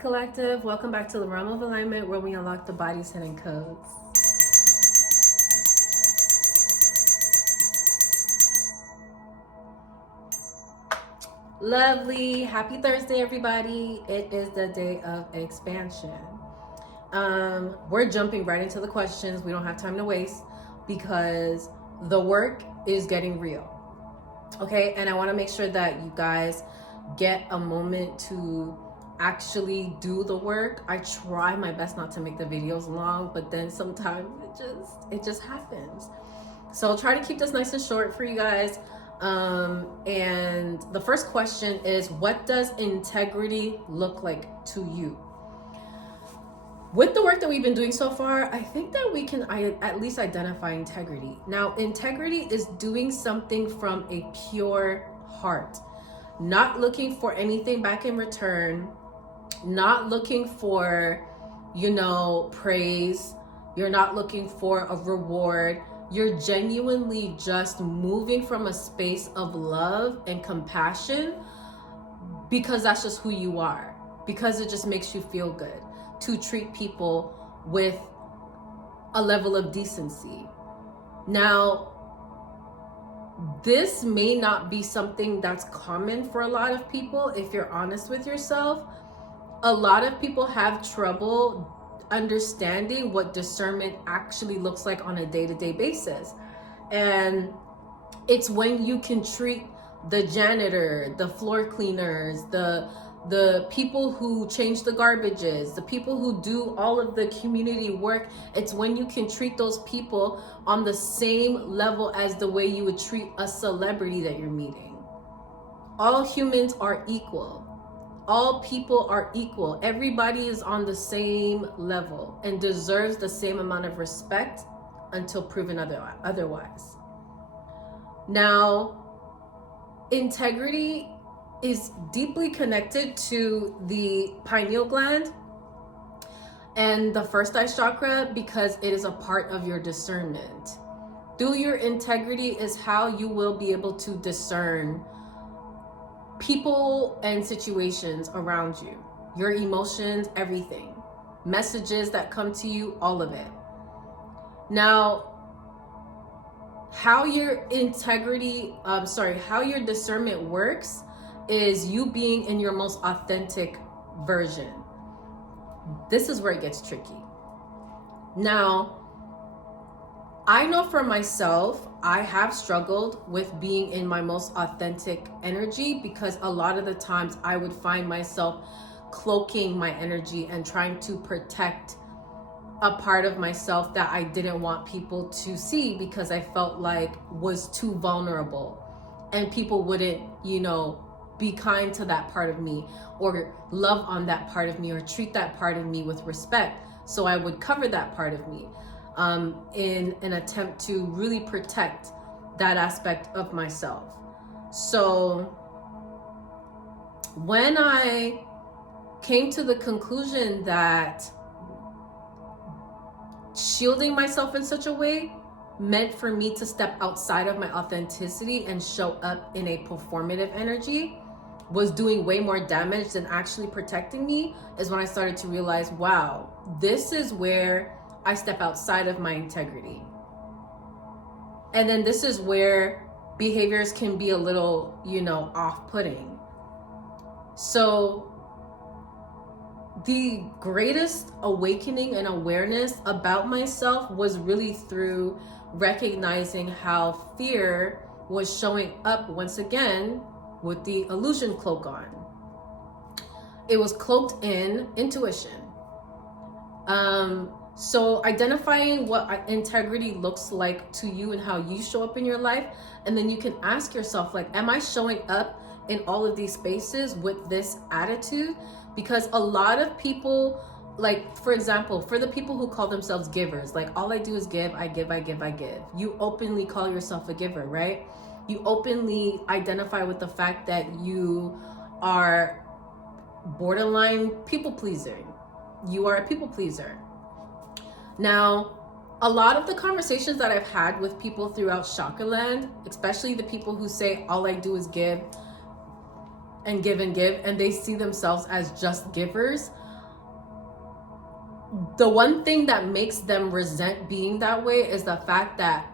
Collective. Welcome back to the realm of alignment, where we unlock the body's hidden codes. Lovely. Happy Thursday, everybody. It is the day of expansion. We're jumping right into the questions. We don't have time to waste because the work is getting real. Okay, and I want to make sure that you guys get a moment to actually do the work. I try my best not to make the videos long, but then sometimes it just happens. So I'll try to keep this nice and short for you guys. And the first question is, what does integrity look like to you? With the work that we've been doing so far, I think that we can at least identify integrity. Now, integrity is doing something from a pure heart, not looking for anything back in return, not looking for, praise. You're not looking for a reward. You're genuinely just moving from a space of love and compassion because that's just who you are, because it just makes you feel good to treat people with a level of decency. Now, this may not be something that's common for a lot of people. If you're honest with yourself, a lot of people have trouble understanding what discernment actually looks like on a day-to-day basis. And it's when you can treat the janitor, the floor cleaners, the people who change the garbages, the people who do all of the community work. It's when you can treat those people on the same level as the way you would treat a celebrity that you're meeting. All humans are equal. All people are equal. Everybody is on the same level and deserves the same amount of respect until proven otherwise. Now, integrity is deeply connected to the pineal gland and the first eye chakra because it is a part of your discernment. Through your integrity is how you will be able to discern people and situations around you, your emotions, everything, messages that come to you, all of it. Now, how your discernment works is you being in your most authentic version. This is where it gets tricky. Now, I know for myself, I have struggled with being in my most authentic energy because a lot of the times I would find myself cloaking my energy and trying to protect a part of myself that I didn't want people to see because I felt like was too vulnerable and people wouldn't, be kind to that part of me or love on that part of me or treat that part of me with respect. So I would cover that part of me in an attempt to really protect that aspect of myself. So when I came to the conclusion that shielding myself in such a way meant for me to step outside of my authenticity and show up in a performative energy was doing way more damage than actually protecting me, is when I started to realize, wow, this is where I step outside of my integrity. And then this is where behaviors can be a little, off-putting. So the greatest awakening and awareness about myself was really through recognizing how fear was showing up once again with the illusion cloak on. It was cloaked in intuition. So identifying what integrity looks like to you and how you show up in your life. And then you can ask yourself, am I showing up in all of these spaces with this attitude? Because a lot of people, for example, for the people who call themselves givers, all I do is give, I give, I give, I give. You openly call yourself a giver, right? You openly identify with the fact that you are borderline people pleasing. You are a people pleaser. Now, a lot of the conversations that I've had with people throughout Chakraland, especially the people who say all I do is give and give and give, and they see themselves as just givers, The one thing that makes them resent being that way is the fact that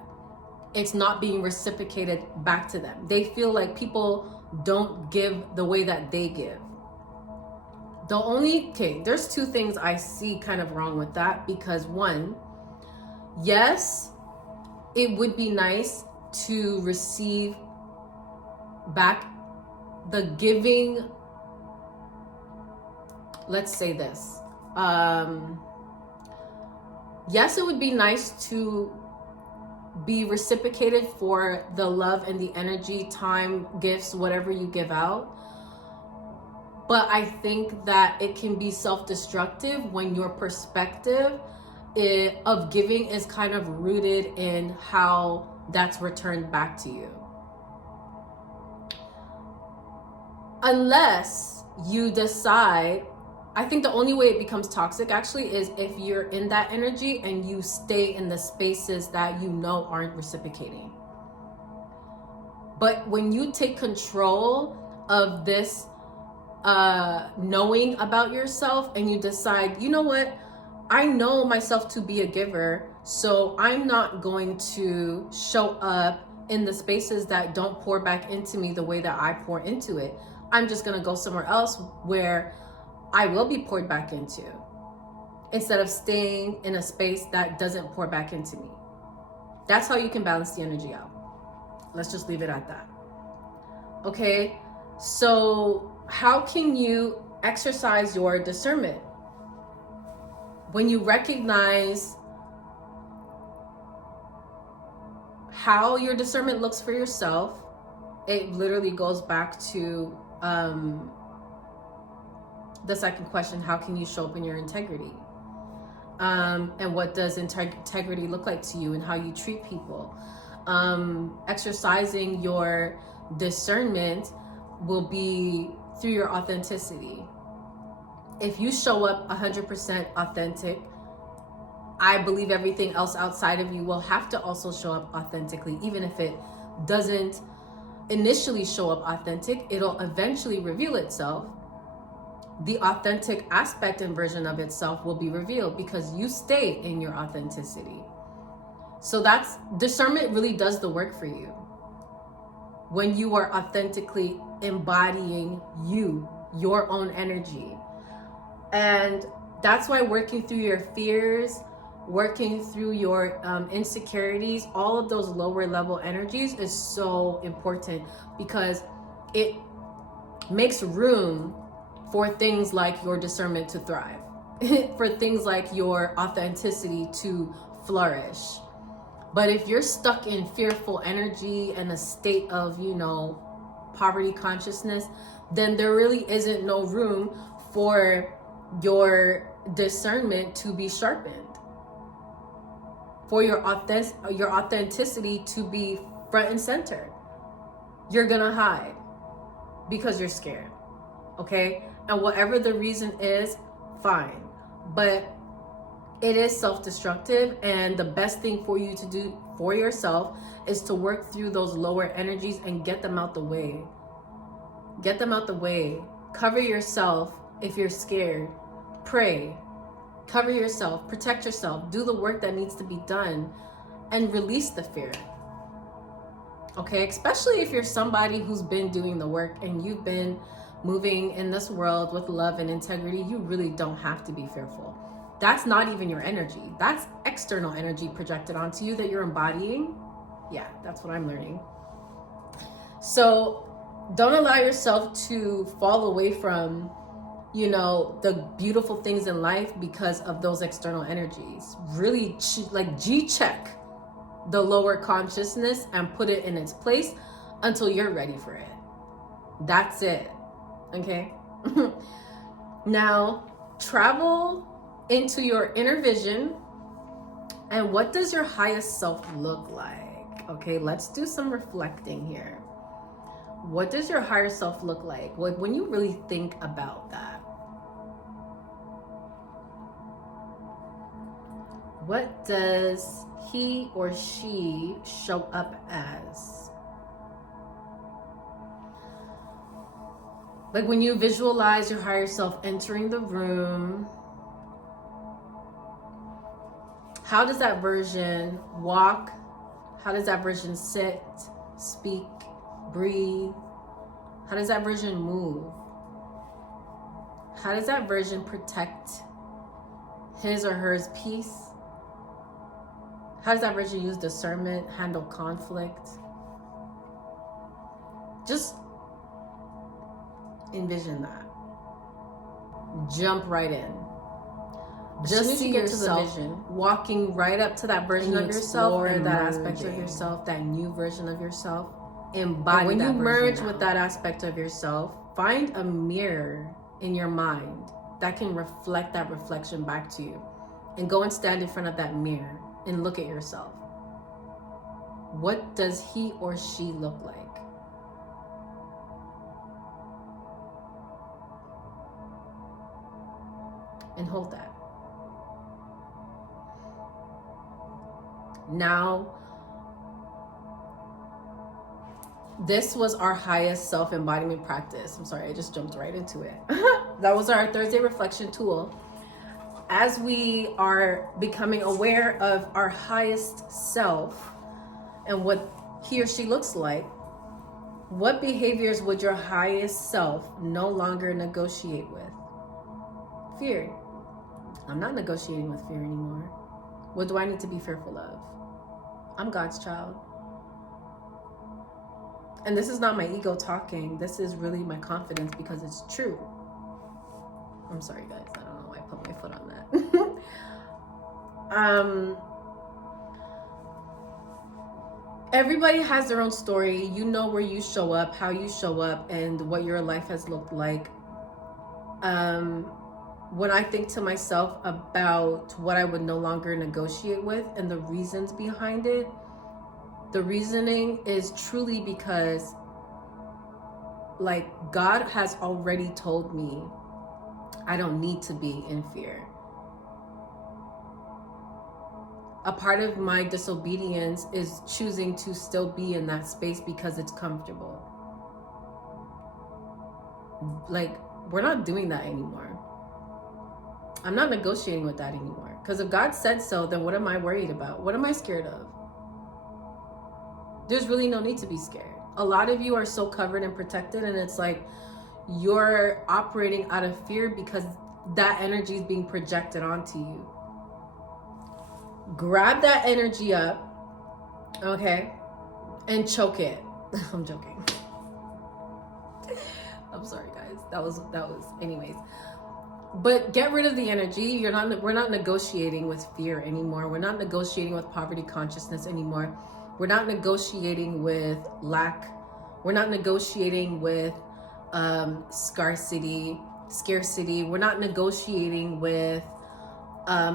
it's not being reciprocated back to them. They feel like people don't give the way that they give. There's two things I see kind of wrong with that, because one, yes, it would be nice to receive back the giving. Let's say this. Yes, it would be nice to be reciprocated for the love and the energy, time, gifts, whatever you give out. But I think that it can be self-destructive when your perspective of giving is kind of rooted in how that's returned back to you. Unless you decide, I think the only way it becomes toxic actually is if you're in that energy and you stay in the spaces that you know aren't reciprocating. But when you take control of this knowing about yourself and you decide, you know what, I know myself to be a giver, so I'm not going to show up in the spaces that don't pour back into me the way that I pour into it. I'm just going to go somewhere else where I will be poured back into, instead of staying in a space that doesn't pour back into me. That's how you can balance the energy out. Let's just leave it at that. Okay, so how can you exercise your discernment? When you recognize how your discernment looks for yourself, it literally goes back to the second question: how can you show up in your integrity? And what does integrity look like to you, and how you treat people? Exercising your discernment will be through your authenticity. If you show up 100% authentic, I believe everything else outside of you will have to also show up authentically. Even if it doesn't initially show up authentic, it'll eventually reveal itself. The authentic aspect and version of itself will be revealed because you stay in your authenticity. So that's, discernment really does the work for you when you are authentically embodying your own energy. And that's why working through your fears, working through your insecurities, all of those lower level energies is so important, because it makes room for things like your discernment to thrive, for things like your authenticity to flourish. But if you're stuck in fearful energy and a state of, poverty consciousness, then there really isn't no room for your discernment to be sharpened, for your authenticity to be front and center. You're gonna hide because you're scared, okay? And whatever the reason is, fine. But it is self-destructive, and the best thing for you to do for yourself is to work through those lower energies and get them out the way. Get them out the way. Cover yourself if you're scared. Pray. Cover yourself. Protect yourself. Do the work that needs to be done and release the fear. Okay? Especially if you're somebody who's been doing the work and you've been moving in this world with love and integrity, you really don't have to be fearful. That's not even your energy. That's external energy projected onto you that you're embodying. Yeah, that's what I'm learning. So don't allow yourself to fall away from, the beautiful things in life because of those external energies. Really G-check the lower consciousness and put it in its place until you're ready for it. That's it. Okay? Now, travel into your inner vision. And what does your highest self look like? Okay, let's do some reflecting here. What does your higher self look like? When you really think about that, what does he or she show up as? Like when you visualize your higher self entering the room, How does that version walk? How does that version sit, speak, breathe? How does that version move? How does that version protect his or her peace? How does that version use discernment, handle conflict? Just envision that. Jump right in. Just see yourself walking right up to that version of yourself, or that aspect of yourself, that new version of yourself. Embody when you merge with that aspect of yourself, find a mirror in your mind that can reflect that reflection back to you, and go and stand in front of that mirror and look at yourself. What does he or she look like? And hold that. Now, this was our highest self-embodiment practice. I'm sorry, I just jumped right into it. That was our Thursday reflection tool. As we are becoming aware of our highest self and what he or she looks like, what behaviors would your highest self no longer negotiate with? Fear. I'm not negotiating with fear anymore. What do I need to be fearful of? I'm God's child. And this is not my ego talking. This is really my confidence, because it's true. I'm sorry, guys. I don't know why I put my foot on that. Everybody has their own story. You know where you show up, how you show up, and what your life has looked like. When I think to myself about what I would no longer negotiate with and the reasons behind it, the reasoning is truly because, like, God has already told me I don't need to be in fear. A part of my disobedience is choosing to still be in that space because it's comfortable. Like, we're not doing that anymore. I'm not negotiating with that anymore. Because if God said so, then what am I worried about? What am I scared of? There's really no need to be scared. A lot of you are so covered and protected, and it's like you're operating out of fear because that energy is being projected onto you. Grab that energy up, okay, and choke it. I'm joking. I'm sorry, guys. That was anyways. But get rid of the energy. We're not negotiating with fear anymore. We're not negotiating with poverty consciousness anymore. We're not negotiating with lack. We're not negotiating with scarcity. We're not negotiating with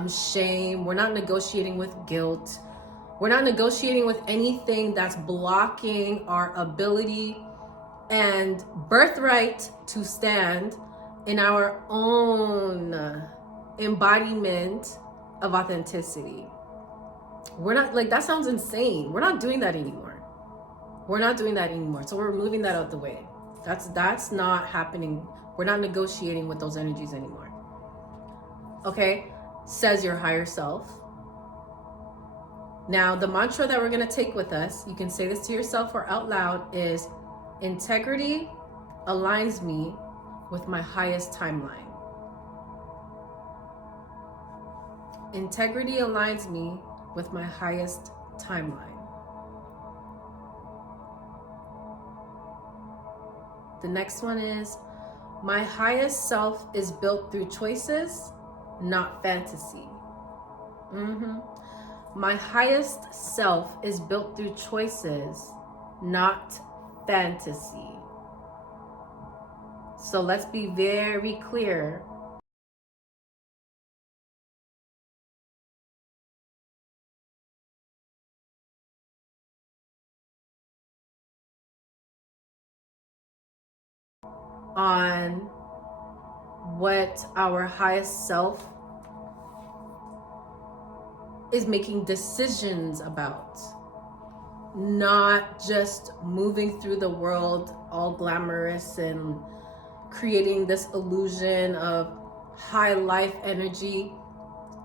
shame. We're not negotiating with guilt. We're not negotiating with anything that's blocking our ability and birthright to stand in our own embodiment of authenticity. We're not, like, that sounds insane. We're not doing that anymore. So we're moving that out the way. That's not happening. We're not negotiating with those energies anymore. Okay? Says your higher self. Now, the mantra that we're going to take with us, you can say this to yourself or out loud, is integrity aligns me with my highest timeline. Integrity aligns me with my highest timeline. The next one is, my highest self is built through choices, not fantasy. My highest self is built through choices, not fantasy. So let's be very clear. On what our highest self is making decisions about, not just moving through the world all glamorous and creating this illusion of high life energy.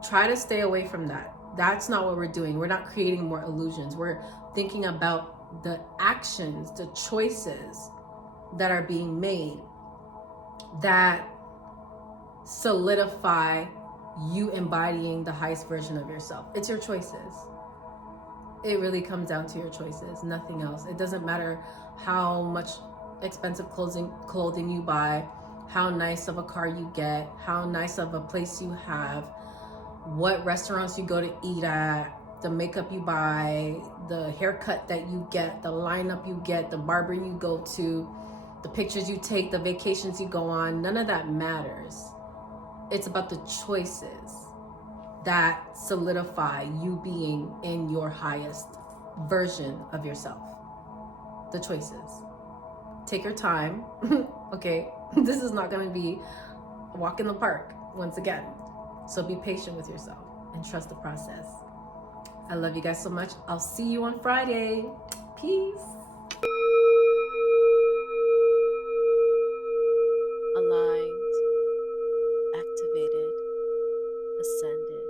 Try to stay away from that. That's not what we're doing. We're not creating more illusions. We're thinking about the actions, the choices that are being made that solidify you embodying the highest version of yourself. It's your choices. It really comes down to your choices, nothing else. It doesn't matter how much expensive clothing you buy, how nice of a car you get, how nice of a place you have, what restaurants you go to eat at, the makeup you buy, the haircut that you get, the lineup you get, the barber you go to, the pictures you take, the vacations you go on. None of that matters. It's about the choices that solidify you being in your highest version of yourself. The choices. Take your time. Okay, this is not going to be a walk in the park once again. So be patient with yourself and trust the process. I love you guys so much. I'll see you on Friday. Peace. Aligned, activated, ascended.